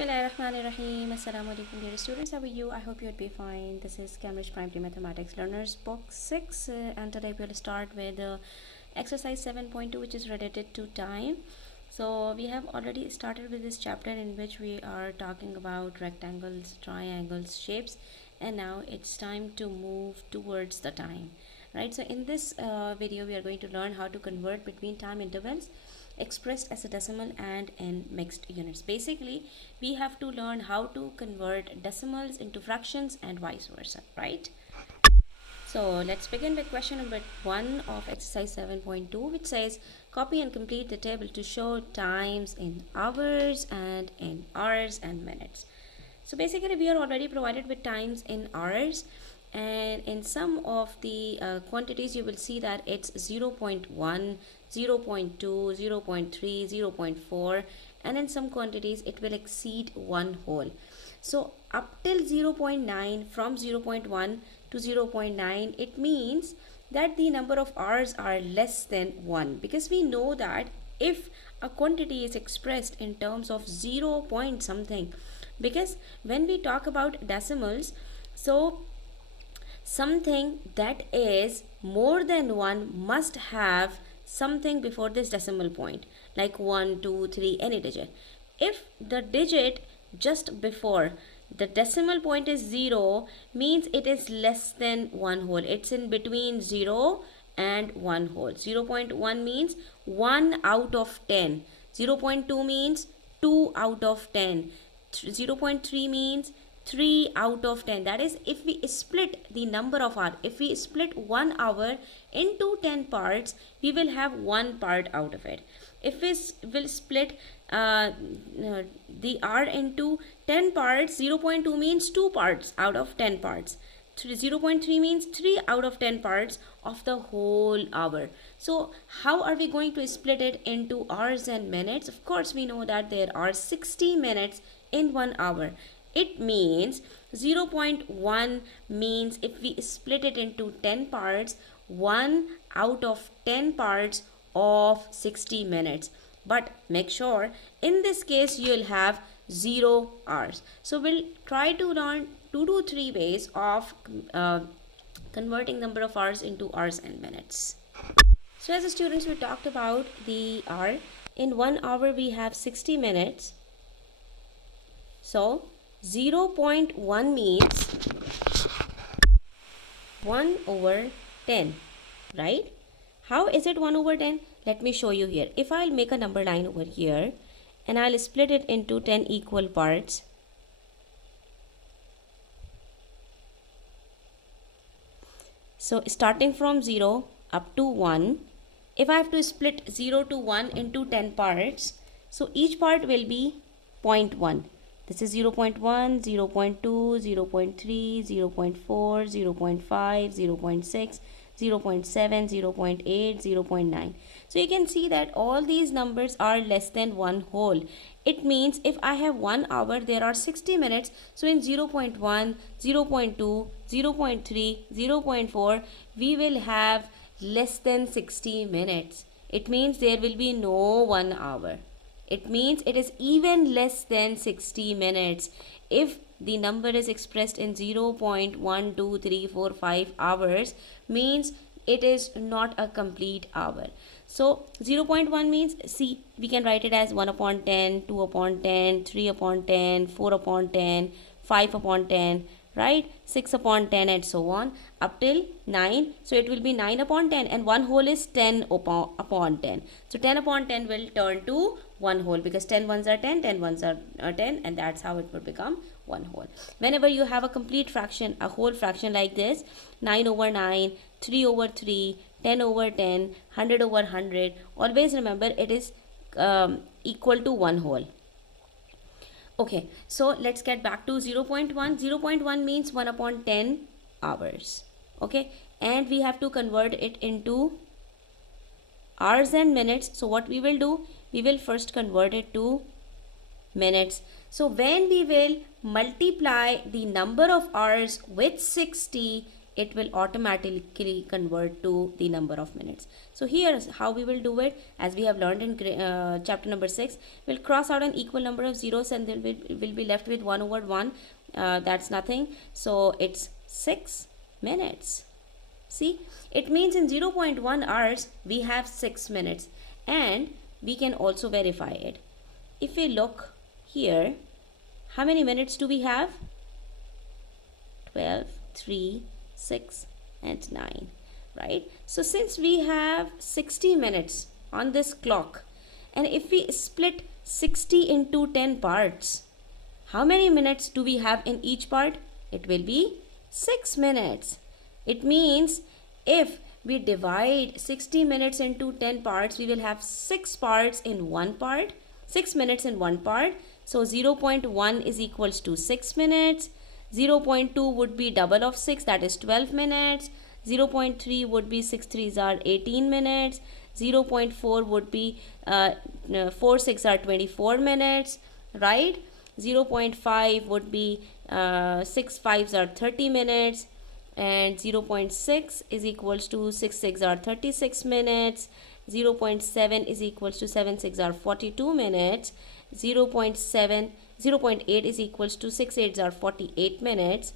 Bismillahirrahmanirrahim. Assalamu alaikum dear students, how are you? I hope you'd be fine. This is Cambridge Primary Mathematics Learners Book 6 and today we'll start with exercise 7.2 which is related to time. So we have already started with this chapter in which we are talking about rectangles, triangles, shapes, and now it's time to move towards the time. Right, so in this video we are going to learn how to convert between time intervals expressed as a decimal and in mixed units. Basically, we have to learn how to convert decimals into fractions and vice versa, right? So let's begin with question number 1 of exercise 7.2, which says copy and complete the table to show times in hours and in hours and minutes. So basically we are already provided with times in hours, and in some of the quantities you will see that it's 0.1, 0.2, 0.3, 0.4, and in some quantities it will exceed 1 whole. So up till 0.9, from 0.1 to 0.9, it means that the number of hours are less than 1, because we know that if a quantity is expressed in terms of 0 point something, because when we talk about decimals, so something that is more than 1 must have something before this decimal point, like 1, 2, 3, any digit. If the digit just before the decimal point is 0, means it is less than 1 whole. It's in between 0 and 1 whole. 0.1 means 1 out of 10. 0.2 means 2 out of 10. 0.3 means 3 out of 10. That is, if we split the number of hours, if we split 1 hour into 10 parts, we will have 1 part out of it. If we will split the hour into 10 parts, 0.2 means 2 parts out of 10 parts. 0.3 means 3 out of 10 parts of the whole hour. So how are we going to split it into hours and minutes? Of course, we know that there are 60 minutes in 1 hour. It means 0.1 means if we split it into 10 parts, 1 out of 10 parts of 60 minutes. But make sure in this case you'll have 0 hours. So we'll try to learn 2 to 3 ways of converting number of hours into hours and minutes. So as a students, we talked about the hour. In 1 hour we have 60 minutes. So 0.1 means 1 over 10, right? How is it 1 over 10? Let me show you here. If I'll make a number line over here and I'll split it into 10 equal parts. So starting from 0 up to 1, if I have to split 0 to 1 into 10 parts, so each part will be 0.1. This is 0.1, 0.2, 0.3, 0.4, 0.5, 0.6, 0.7, 0.8, 0.9. So you can see that all these numbers are less than 1 whole. It means if I have 1 hour, there are 60 minutes. So in 0.1, 0.2, 0.3, 0.4, we will have less than 60 minutes. It means there will be no 1 hour. It means it is even less than 60 minutes. If the number is expressed in 0.1, 2, 3, 4, 5 hours, means it is not a complete hour. So 0.1 means, see, we can write it as 1 upon 10, 2 upon 10, 3 upon 10, 4 upon 10, 5 upon 10, right? 6 upon 10 and so on up till 9. So it will be 9 upon 10, and 1 whole is 10 upon 10. So 10 upon 10 will turn to 1 whole, because 10 ones are 10, 10 ones are 10, and that's how it will become 1 whole. Whenever you have a complete fraction, a whole fraction like this, 9 over 9, 3 over 3, 10 over 10, 100 over 100, always remember it is equal to 1 whole. Okay, so let's get back to 0.1. 0.1 means 1 upon 10 hours. Okay, and we have to convert it into hours and minutes. So what we will do, we will first convert it to minutes. So when we will multiply the number of hours with 60, it will automatically convert to the number of minutes. So here is how we will do it. As we have learned in chapter number 6, we'll cross out an equal number of zeros and then we'll be left with 1 over 1. That's nothing. So it's 6 minutes. See, it means in 0.1 hours we have 6 minutes, and we can also verify it. If we look here, how many minutes do we have? 12, 3, 6 and 9, right? So since we have 60 minutes on this clock, and if we split 60 into 10 parts, how many minutes do we have in each part? It will be 6 minutes. It means if we divide 60 minutes into 10 parts, we will have 6 parts in one part, 6 minutes in one part. So 0.1 is equals to 6 minutes. 0.2 would be double of 6, that is 12 minutes. 0.3 would be 6 3s are 18 minutes. 0.4 would be 4 6 are 24 minutes, right? 0.5 would be 6 5s are 30 minutes, and 0.6 is equals to 6 6 are 36 minutes. 0.7 is equals to 7 6 are 42 minutes. 0.8 is equals to 6 8s are 48 minutes.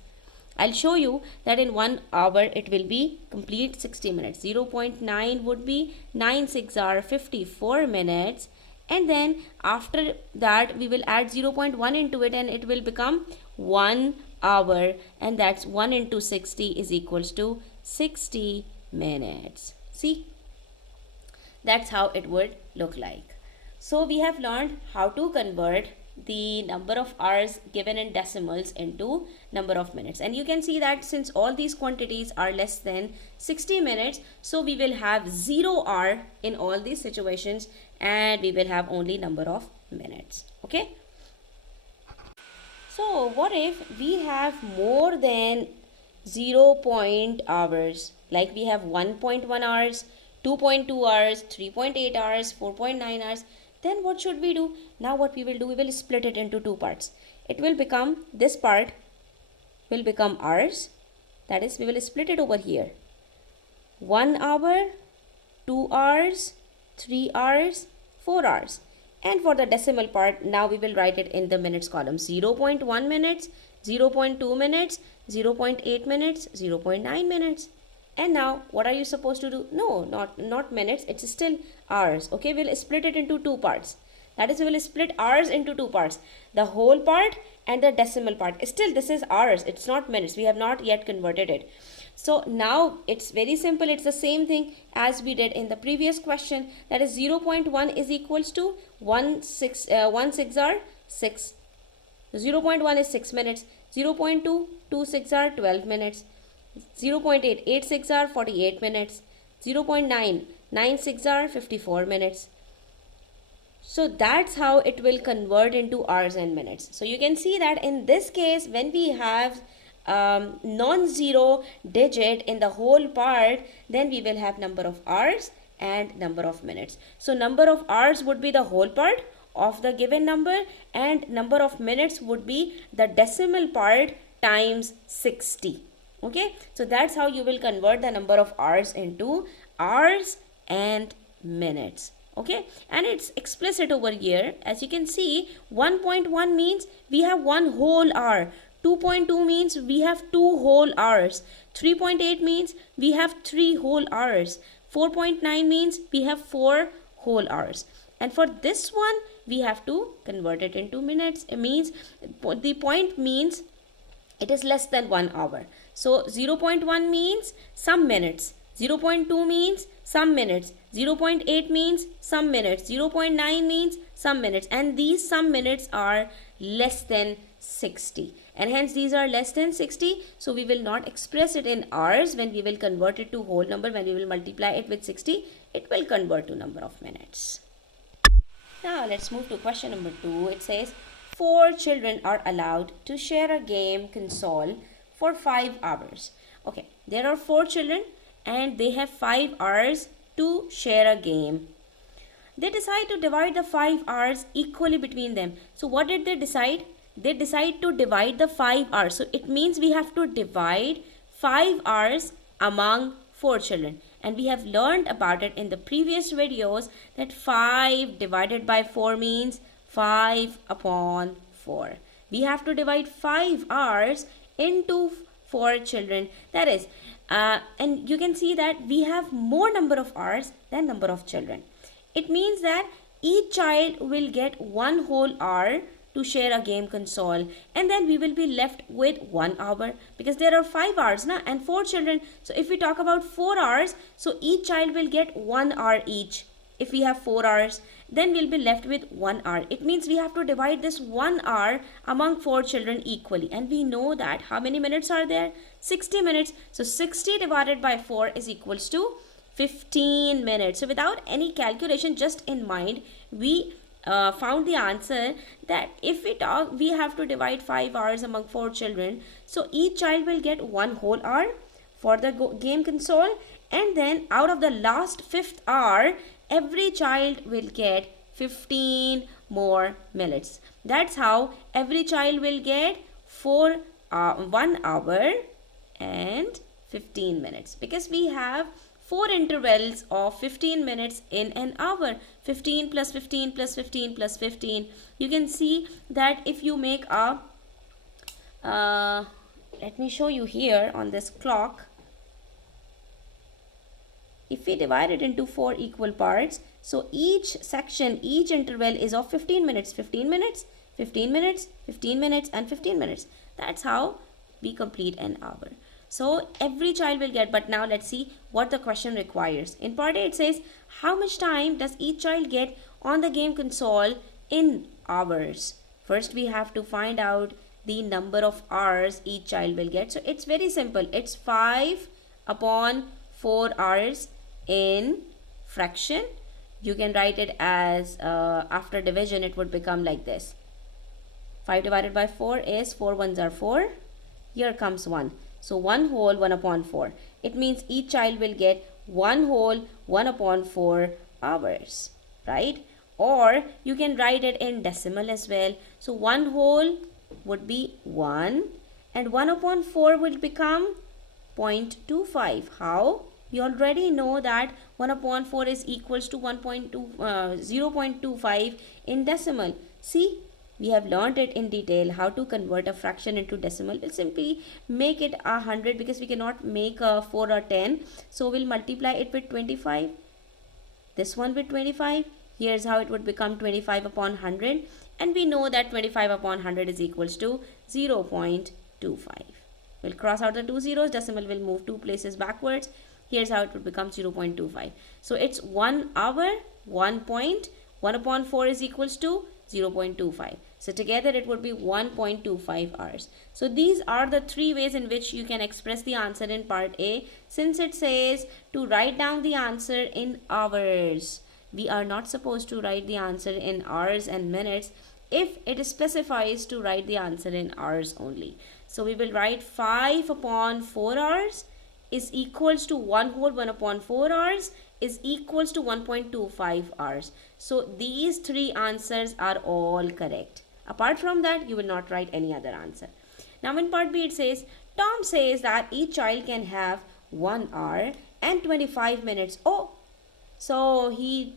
I'll show you that in 1 hour it will be complete 60 minutes. 0.9 would be 9 6 are 54 minutes, and then after that we will add 0.1 into it and it will become 1 hour, and that's 1 into 60 is equals to 60 minutes. See, that's how it would look like. So we have learned how to convert the number of hours given in decimals into number of minutes, and you can see that since all these quantities are less than 60 minutes, so we will have 0 hour in all these situations and we will have only number of minutes. Okay, so what if we have more than 0 point hours, like we have 1.1 hours, 2.2 hours, 3.8 hours, 4.9 hours? Then what should we do? Now what we will do, we will split it into 2 parts. It will become, this part will become hours, that is we will split it over here. 1 hour, 2 hours, 3 hours, 4 hours. And for the decimal part, now we will write it in the minutes column. 0.1 minutes, 0.2 minutes, 0.8 minutes, 0.9 minutes. And now what are you supposed to do? No, not minutes, it's still hours. Okay, we'll split it into 2 parts. That is, we will split hours into 2 parts, the whole part and the decimal part. Still this is hours, it's not minutes, we have not yet converted it. So now it's very simple, it's the same thing as we did in the previous question. That is 0.1 is equals to 1 6 are 6. 0.1 is 6 minutes. 0.2 2 6 are 12 minutes. 0.8 8 6 are 48 minutes. 0.9 9 6 are 54 minutes. So that's how it will convert into hours and minutes. So you can see that in this case, when we have non-zero digit in the whole part, then we will have number of hours and number of minutes. So number of hours would be the whole part of the given number, and number of minutes would be the decimal part times 60. Okay, so that's how you will convert the number of hours into hours and minutes. Okay, and it's explicit over here. As you can see, 1.1 means we have 1 whole hour. 2.2 means we have 2 whole hours. 3.8 means we have 3 whole hours. 4.9 means we have 4 whole hours. And for this one, we have to convert it into minutes. It means the point means it is less than 1 hour. So 0.1 means some minutes. 0.2 means some minutes. 0.8 means some minutes. 0.9 means some minutes. And these some minutes are less than 60. And hence these are less than 60. So we will not express it in hours. When we will convert it to whole number, when we will multiply it with 60, it will convert to number of minutes. Now let's move to question number 2. It says 4 children are allowed to share a game console for 5 hours. Okay, there are 4 children and they have 5 hours to share a game. They decide to divide the 5 hours equally between them. So what did they decide? They decide to divide the 5 hours. So it means we have to divide 5 hours among 4 children. And we have learned about it in the previous videos that 5 divided by 4 means 5 upon 4. We have to divide 5 hours into 4 children. That is, and you can see that we have more number of hours than number of children. It means that each child will get 1 whole hour to share a game console, and then we will be left with 1 hour because there are 5 hours and 4 children. So if we talk about 4 hours, so each child will get 1 hour each. If we have 4 hours, then we'll be left with 1 hour. It means we have to divide this 1 hour among 4 children equally, and we know that how many minutes are there? 60 minutes. So 60 divided by 4 is equals to 15 minutes. So without any calculation, just in mind, we found the answer that if we have to divide 5 hours among 4 children, so each child will get 1 whole hour for the game console, and then out of the last 5th hour, every child will get 15 more minutes. That's how every child will get 1 hour and 15 minutes, because we have 4 intervals of 15 minutes in an hour. 15 plus 15 plus 15 plus 15. You can see that if you make a let me show you here on this clock. If we divide it into 4 equal parts, so each section, each interval is of 15 minutes, 15 minutes, 15 minutes, 15 minutes and 15 minutes. That's how we complete an hour. So every child will get, but now let's see what the question requires. In part A, it says, how much time does each child get on the game console in hours? First, we have to find out the number of hours each child will get. So it's very simple. It's 5 upon 4 hours in fraction. You can write it as, after division, it would become like this. 5 divided by 4 is 4 ones are 4. Here comes 1. So 1 whole 1 upon 4. It means each child will get 1 whole 1 upon 4 hours, right? Or you can write it in decimal as well. So 1 whole would be 1 and 1 upon 4 will become 0.25. How? You already know that 1 upon 4 is equals to 0.25 in decimal. See? We have learned it in detail how to convert a fraction into decimal. We'll simply make it 100 because we cannot make a 4 or 10. So we'll multiply it with 25. This one with 25. Here's how it would become 25 upon 100. And we know that 25 upon 100 is equals to 0.25. We'll cross out the 2 zeros. Decimal will move 2 places backwards. Here's how it would become 0.25. So it's 1 hour, 1 upon 4 is equals to 0.25. So together it would be 1.25 hours. So these are the 3 ways in which you can express the answer in part A. Since it says to write down the answer in hours, we are not supposed to write the answer in hours and minutes if it specifies to write the answer in hours only. So we will write 5 upon 4 hours is equals to 1 whole 1 upon 4 hours is equals to 1.25 hours. So these 3 answers are all correct. Apart from that, you will not write any other answer. Now in part B, it says, Tom says that each child can have 1 hour and 25 minutes. Oh, so he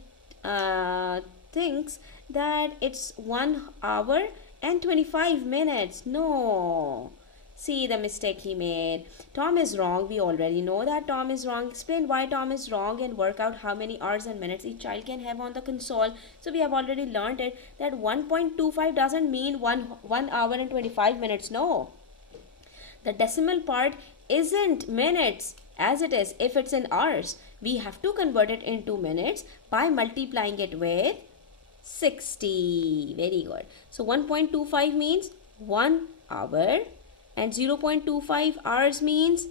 thinks that it's 1 hour and 25 minutes. No. See the mistake he made. Tom is wrong. We already know that Tom is wrong. Explain why Tom is wrong and work out how many hours and minutes each child can have on the console. So we have already learned it that 1.25 doesn't mean 1 hour and 25 minutes. No. The decimal part isn't minutes as it is if it's in hours. We have to convert it into minutes by multiplying it with 60. Very good. So 1.25 means 1 hour. And 0.25 hours means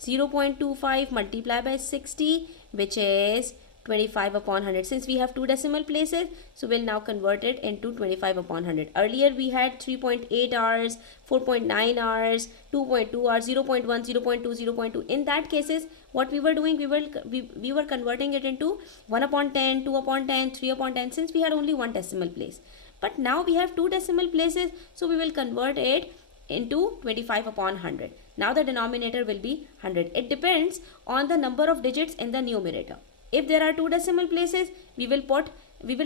0.25 multiplied by 60, which is 25 upon 100. Since we have 2 decimal places, so we'll now convert it into 25 upon 100. Earlier we had 3.8 hours, 4.9 hours, 2.2 hours, 0.1, 0.2, 0.2. In that cases, what we were doing, we were converting it into 1 upon 10, 2 upon 10, 3 upon 10, since we had only 1 decimal place. But now we have 2 decimal places, so we will convert it into 25 upon 100. Now the denominator will be 100. It depends on the number of digits in the numerator. If there are 2 decimal places, we will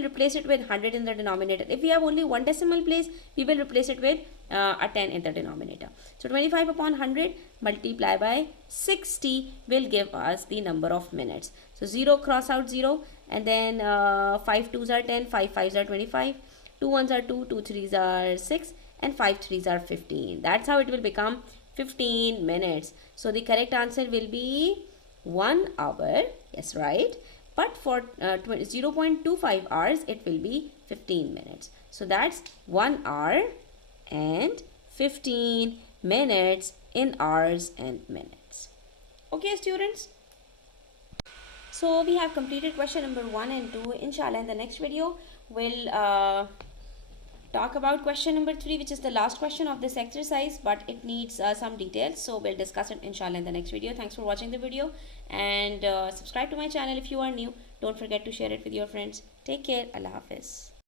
replace it with 100 in the denominator. If we have only 1 decimal place, we will replace it with a 10 in the denominator. So 25 upon 100 multiply by 60 will give us the number of minutes. So 0, cross out 0, and then 5 2s are 10, 5 5s are 25, 2 1s are 2, 2 3s are 6, and 5 3s are 15. That's how it will become 15 minutes. So the correct answer will be 1 hour. Yes, right. But for 0.25 hours, it will be 15 minutes. So that's 1 hour and 15 minutes in hours and minutes. Okay, students. So we have completed question number 1 and 2. Inshallah, in the next video, we'll talk about question number 3, which is the last question of this exercise, but it needs some details. So we'll discuss it inshallah in the next video. Thanks for watching the video, and subscribe to my channel if you are new. Don't forget to share it with your friends. Take care. Allah Hafiz.